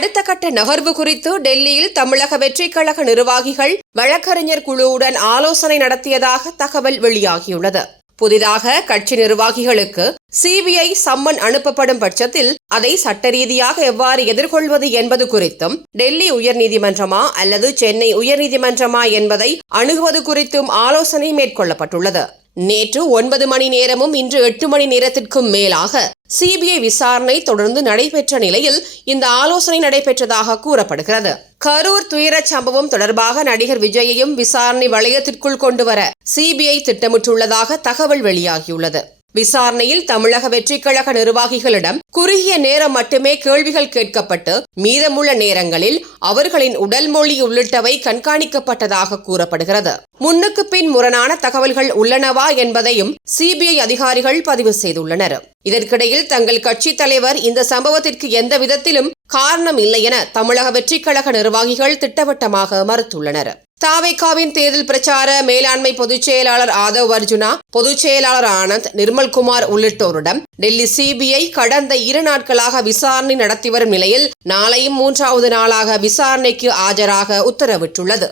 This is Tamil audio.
அடுத்த கட்ட நகர்வு குறித்து டெல்லியில் தமிழக வெற்றிக் கழக நிர்வாகிகள் வழக்கறிஞர் குழுவுடன் ஆலோசனை நடத்தியதாக தகவல் வெளியாகியுள்ளது. புதிதாக கட்சி நிர்வாகிகளுக்கு சிபிஐ சம்மன் அனுப்பப்படும் பட்சத்தில் அதை சட்ட ரீதியாக எவ்வாறு எதிர்கொள்வது என்பது குறித்தும், டெல்லி உயர்நீதிமன்றமா அல்லது சென்னை உயர்நீதிமன்றமா என்பதை அணுகுவது குறித்தும் ஆலோசனை மேற்கொள்ளப்பட்டுள்ளது. நேற்று 9 மணி நேரமும் இன்று 8 மணி நேரத்திற்கும் மேலாக சிபிஐ விசாரணை தொடர்ந்து நடைபெற்ற நிலையில் இந்த ஆலோசனை நடைபெற்றதாக கூறப்படுகிறது. கரூர் துயரச் சம்பவம் தொடர்பாக நடிகர் விஜயையும் விசாரணை வளையத்திற்குள் கொண்டுவர சிபிஐ திட்டமிட்டுள்ளதாக தகவல் வெளியாகியுள்ளது. விசாரணையில் தமிழக வெற்றிக் கழக நிர்வாகிகளிடம் குறுகிய நேரம் மட்டுமே கேள்விகள் கேட்கப்பட்டு மீதமுள்ள நேரங்களில் அவர்களின் உடல் மொழி உள்ளிட்டவை கண்காணிக்கப்பட்டதாக கூறப்படுகிறது. முன்னுக்கு பின் முரணான தகவல்கள் உள்ளனவா என்பதையும் சிபிஐ அதிகாரிகள் பதிவு செய்துள்ளனர். இதற்கிடையில் தங்கள் கட்சி தலைவர் இந்த சம்பவத்திற்கு எந்த விதத்திலும் காரணம் இல்லை என தமிழக வெற்றிக் கழக நிர்வாகிகள் திட்டவட்டமாக மறுத்துள்ளனர். தாவேகாவின் தேர்தல் பிரச்சார மேலாண்மை பொதுச் செயலாளர் ஆதவ் அர்ஜுனா, பொதுச் செயலாளர் ஆனந்த், நிர்மல்குமார் உள்ளிட்டோரிடம் டெல்லி சிபிஐ கடந்த 2 நாட்களாக விசாரணை நடத்தி வரும் நிலையில் நாளையும் 3வது நாளாக விசாரணைக்கு ஆஜராக உத்தரவிட்டுள்ளது.